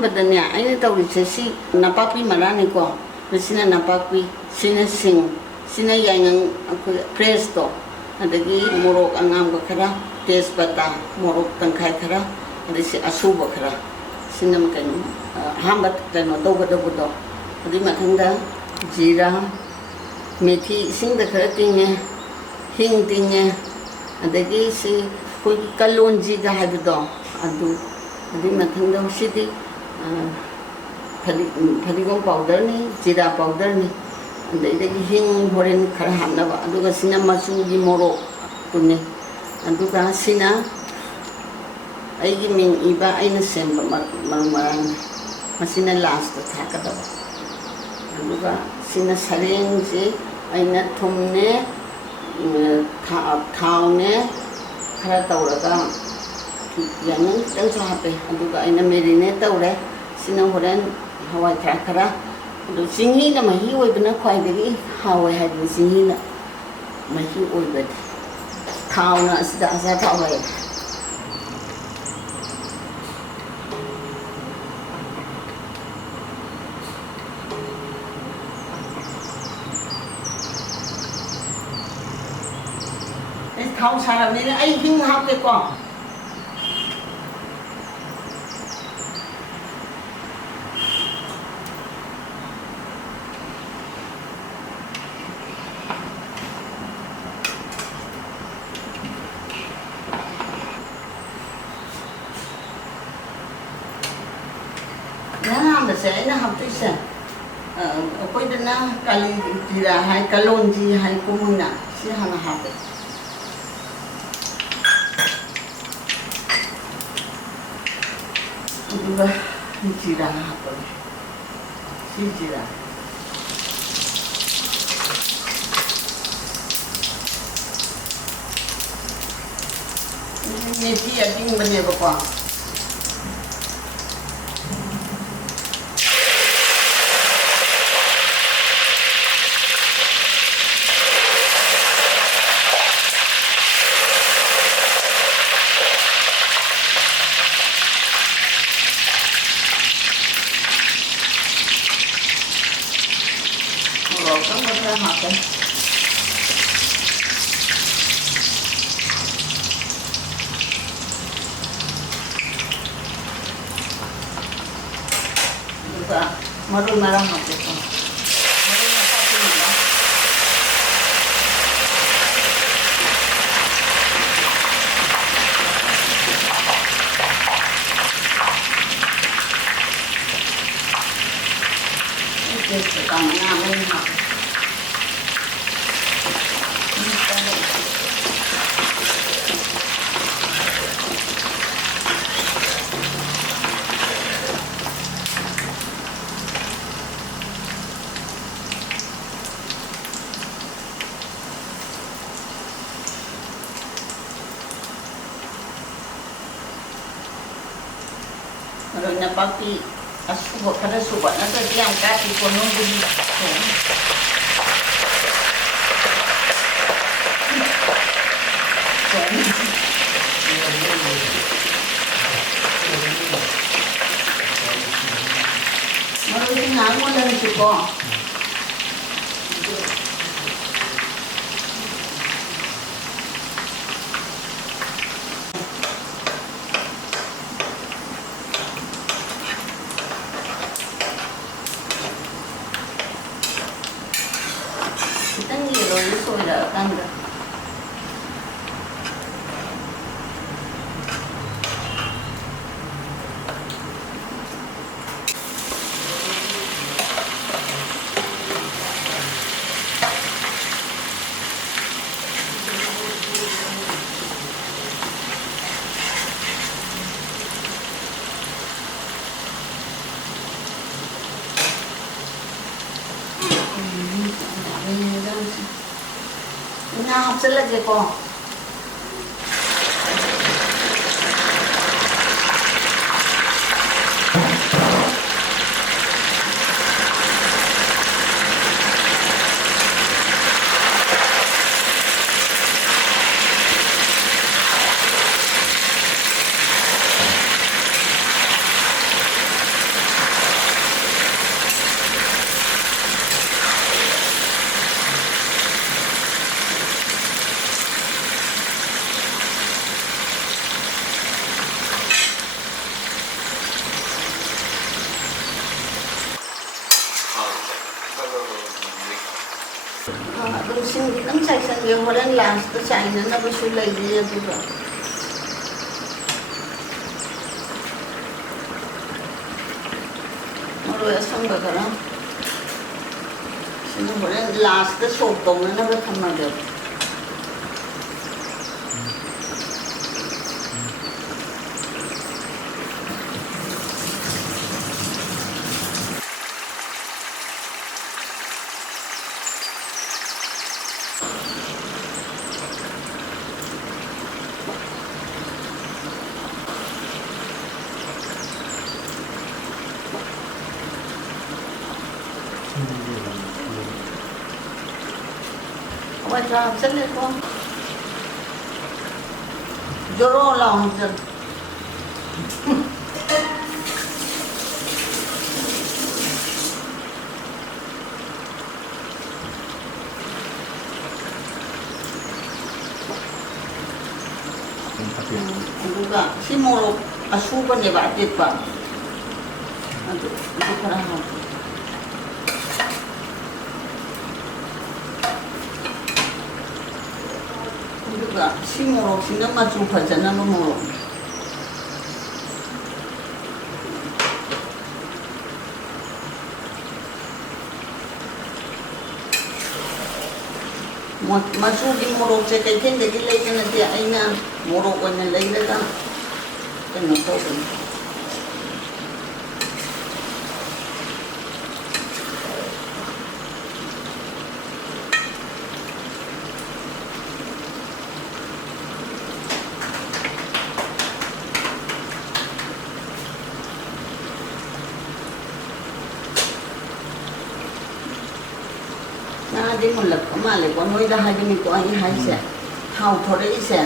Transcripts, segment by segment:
ꯑꯍꯥꯟꯕꯗꯅꯦ ꯑꯩꯅ ꯇꯧꯔꯤꯁꯦ ꯁꯤ ꯅꯄꯥꯛꯄꯤ ꯃꯔꯥꯅꯤꯀꯣ ꯃꯁꯤꯅ ꯅꯄꯥꯛꯄꯤ ꯁꯤꯅ ꯁꯤꯡ ꯁꯤꯅ ꯌꯥꯏꯉꯪ ꯑꯩꯈꯣꯏ ꯐ꯭ꯔꯦꯁꯇꯣ ꯑꯗꯒꯤ ꯃꯣꯔꯣꯛ ꯑꯉꯥꯡꯕ ꯈꯔ ꯇꯦꯖꯄꯇꯥ ꯃꯣꯔꯣꯛ ꯇꯪꯈꯥꯏ ꯈꯔ ꯑꯗꯩ ꯁꯤ ꯑꯁꯨꯕ ꯈꯔ ꯁꯤꯅ ꯀꯩꯅꯣ ꯑꯍꯥꯟꯕ ꯀꯩꯅꯣ ꯇꯧꯒꯗꯧꯕꯗꯣ ꯑꯗꯨꯒꯤ ꯃꯊꯪꯗ ꯖꯤꯔꯥ ꯃꯦꯊꯤ ꯏꯁꯤꯡꯗ ꯈꯔ ꯇꯤꯡꯉꯦ ꯍꯤꯡ ꯇꯤꯡꯉꯦ ꯑꯗꯒꯤ ꯁꯤ ꯑꯩꯈꯣꯏꯒꯤ ꯀꯂꯣꯟꯖꯤꯒ ꯍꯥꯏꯕꯗꯣ ꯑꯗꯨ ꯑꯗꯨꯒꯤ ꯃꯊꯪꯗ ꯁꯤꯗꯤ ꯐꯗꯤꯒꯣꯝ ꯄꯥꯎꯗꯔꯅꯤ ꯖꯤꯔꯥ ꯄꯥꯎꯗꯔꯅꯤ ꯑꯗꯩꯗꯒꯤ ꯍꯤꯡ ꯍꯣꯔꯦꯟ ꯈꯔ ꯍꯥꯞꯅꯕ ꯑꯗꯨꯒ ꯁꯤꯅ ꯃꯆꯨꯒꯤ ꯃꯣꯔꯣꯛꯇꯨꯅꯤ ꯑꯗꯨꯒ ꯁꯤꯅ ꯑꯩꯒꯤ ꯃꯤꯡ ꯏꯕ ꯑꯩꯅ ꯁꯦꯝꯕ ꯃꯔꯨ ꯃꯔꯥꯡꯅꯤ ꯃꯁꯤꯅ ꯂꯥꯁꯇ ꯊꯥꯛꯀꯗꯕ ꯑꯗꯨꯒ ꯁꯤꯅ ꯁꯔꯦꯡꯁꯤ ꯑꯩꯅ ꯊꯨꯝꯅꯦ ꯊꯥꯎꯅꯦ ꯈꯔ ꯇꯧꯔꯒ ꯌꯥꯏꯉꯪ ꯈꯤꯇꯪꯁꯨ ꯍꯥꯞꯄꯦ ꯑꯗꯨꯒ ꯑꯩꯅ ꯃꯦꯔꯤꯅꯦꯠ ꯇꯧꯔꯦ ꯁꯤꯅ ꯍꯣꯔꯦꯟ ꯍꯋꯥꯏ ꯊꯔꯥꯛ ꯈꯔ ꯑꯗꯨ ꯆꯤꯡꯍꯤꯅ ꯃꯍꯤ ꯑꯣꯏꯕꯅ ꯈ꯭ꯋꯥꯏꯗꯒꯤ ꯍꯥꯎꯋꯦ ꯍꯥꯏꯕꯅꯤ ꯆꯤꯡꯍꯤꯅ ꯃꯍꯤ ꯑꯣꯏꯕꯗꯤ ꯊꯥꯎꯅ ꯑꯁꯤꯗ ꯑꯆꯥꯊꯥꯎ ꯂꯩ ꯊꯥꯎ ꯁꯥꯔꯕꯅꯤꯅ ꯑꯩ ꯍꯤꯡ ꯍꯥꯞꯀꯦꯀꯣ ꯑꯍꯥꯟꯕꯁꯦ ꯑꯩꯅ ꯍꯥꯞꯇꯣꯏꯁꯦ ꯑꯩꯈꯣꯏꯗꯅ ꯀꯥꯂꯤ ꯖꯤꯔꯥ ꯍꯥꯏ ꯀꯂꯣꯟꯖꯤ ꯍꯥꯏ ꯀꯨꯝꯃꯣꯏꯅ ꯁꯤ ꯍꯥꯟꯅ ꯍꯥꯞꯄꯦ ꯑꯗꯨꯒ ꯖꯤꯔꯥ ꯍꯥꯞꯄꯒꯦ ꯁꯤ ꯖꯤꯔꯥ methi ꯑꯇꯤꯡꯕꯅꯦꯕꯀꯣ maru merah hati ko. Maru napati nila. Ito sa kama namin ha. Kalau napaki asubo kada suba na to diam kasi ko no budi. Maru ni namo lang ko. Tanda. Nah, hapsal lagi ko. Adum sing kitang chaisange horen last to China na basu lagi aduga. Moro asam bagara. Sino horen last to soap dong na bathamaga. Wajah absen ni ko. Joro lang absen. Juga si morok asupan ni batit pa. Aduh, itu kerana. Juga si morok sini maju bajana morok. Maju di morok saya kaitkan jadi lagi nanti aina morok wana lagi kan. Kena tahu kan. Di mulak kemana? Kau noi dah hari ni kau ini hari se, hau thore se.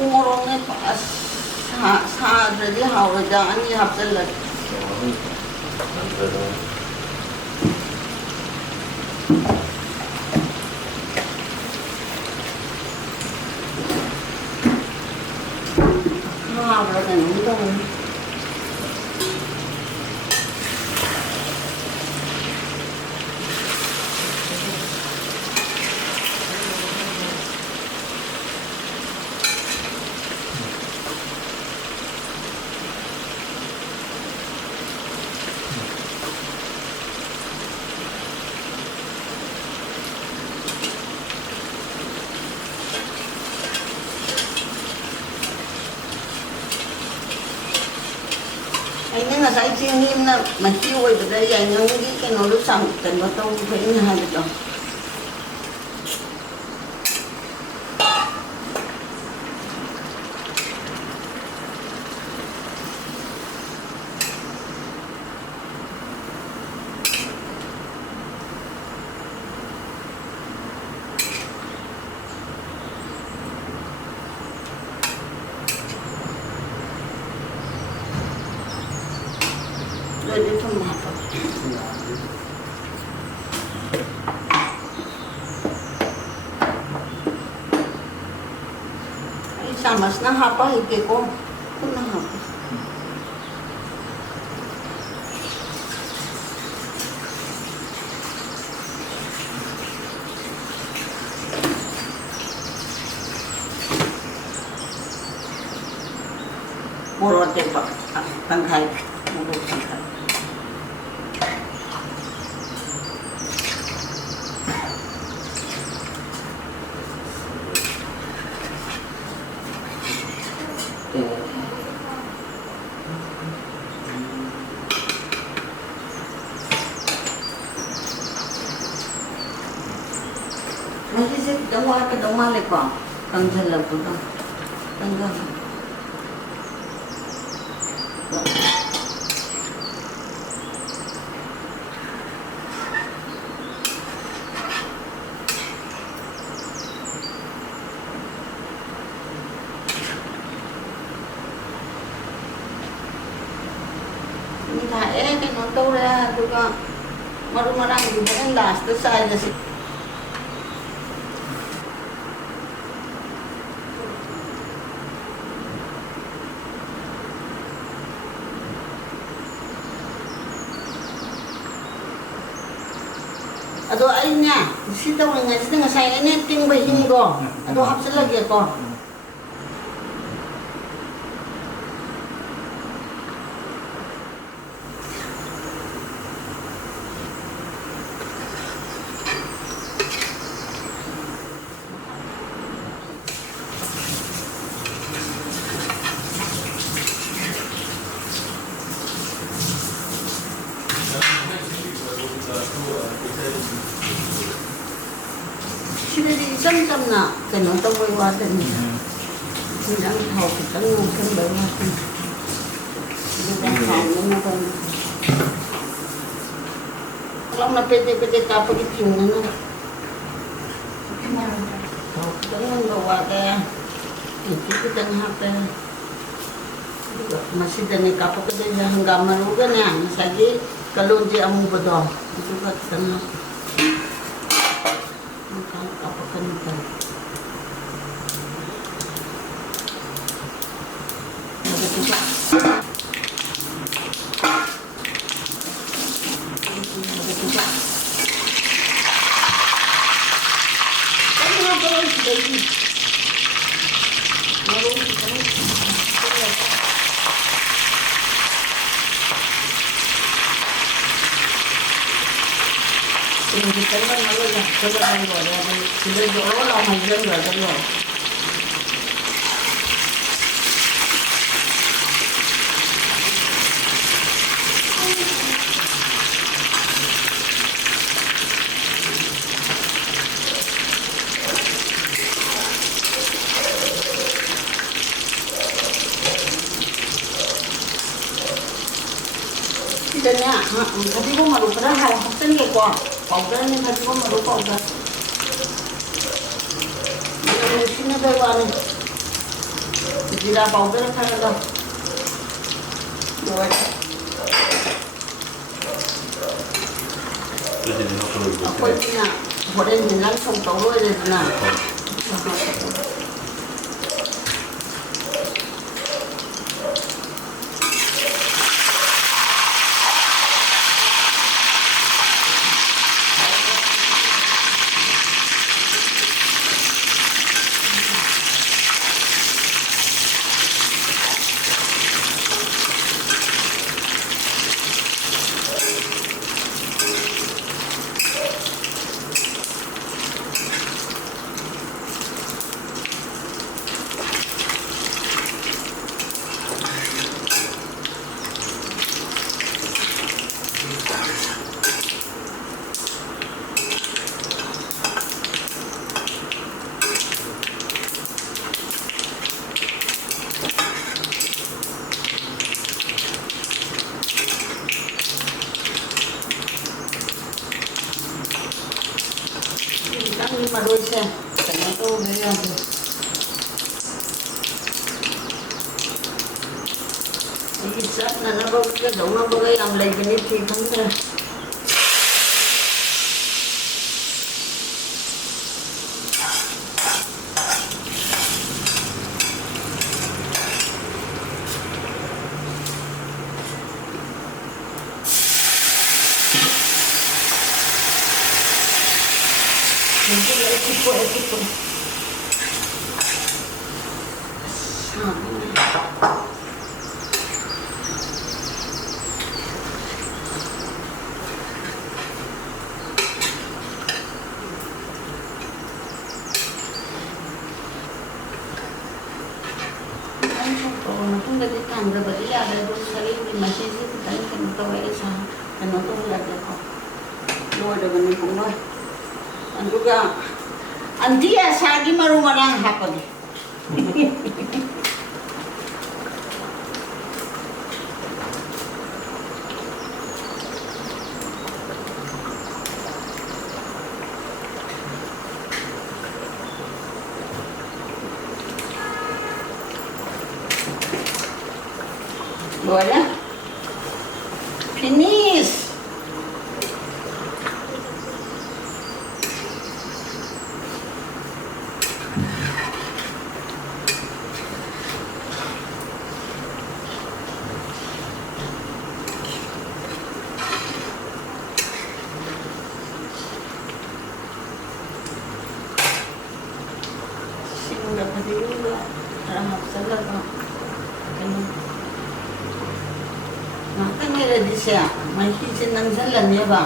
Umoroknya pas jadi hau jangan ni hafal lagi. Hau lagi ni tu. Ini nggak saya cium na masih woi betul ya yang ini kan orang sang dan betul ini hal itu. Jadi tu apa? Ini sama sena apa itu ko? Kuna apa? Morok tepak tangkai, morok tangkai. Masih sih jawab ke rumah lepas, tanggal lepas tu, tanggal. tawre aduga maru marang di horen last ta sai da si ado ainya si tawre ngai si ngasai ene ting ba hingo ado hapsalage ko Sini jam-jam na kena tahu waten ni. Jangan tahu kita mungkin berwaten. Jangan tahu mana. Kalau nak pete-pete apa kita mana? Tahu jangan berwaten. Itu kita ngapa? Masih dani kapal kita jangan gambar juga ni. Masih kalau dia amu betul. Itu kat sana. Apa kental? Ada juga. Ada juga. Kamu apa lagi lagi? Baru kamu. Ini kan malu lah, kalau orang luar ada, sudah jauh lah macam berada luar. Kita ni, tadi pun malu pada hal hafsan ke kau. Powder ni tadi pun malu powder. Ini sini berwarna. Jeera powder kan ada. Dua. Apa ini nak? Boleh ni langsung tahu je nak. Marusia, kena tu dia tu. Ini sat nana bawa ke daun bawa yang lagi ni tikam tu. Equipo. Kung gadi tangga ba ila ada doon sa rin masih sih kita kan tahu sa ano to lagi ko. Luar dagan ni pun ba. Anduga antia sagi marumarang hapag. Voilà. Finish. ꯁꯤꯡꯒ ꯈꯔ ꯍꯥꯞꯆꯤꯜꯂꯒ ꯀꯩꯅꯣ ꯉꯥꯛꯇꯪ ꯂꯩꯔꯗꯤꯁꯦ ꯃꯍꯤꯁꯦ ꯅꯪꯁꯤꯜꯂꯅꯦꯕ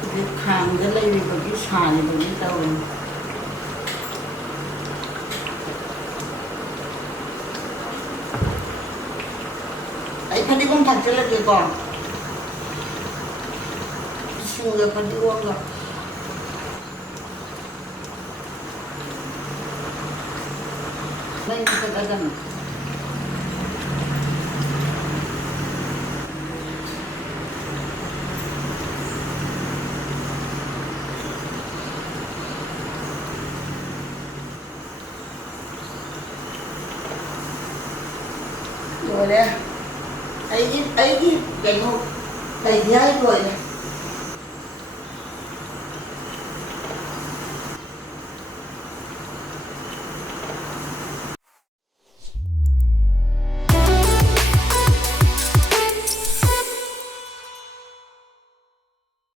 ꯍꯧꯖꯤꯛ ꯈꯥꯡꯗ ꯂꯩꯔꯤꯕꯒꯤ ꯁꯥꯔꯤꯕꯒꯤ ꯇꯧꯔꯤꯅꯤ ꯑꯩ ꯐꯗꯤꯒꯣꯝ ꯊꯥꯛꯆꯤꯜꯂꯒꯦꯀꯣ ꯁꯤꯡꯒ ꯐꯗꯤꯒꯣꯝꯒ ꯂꯩ ꯐꯖꯒꯅꯤ ꯂꯣꯏꯔꯦ ꯑꯩꯒꯤ ꯀꯩꯅꯣ ꯂꯩꯗꯤ ꯍꯥꯏ ꯂꯣꯏꯔꯦ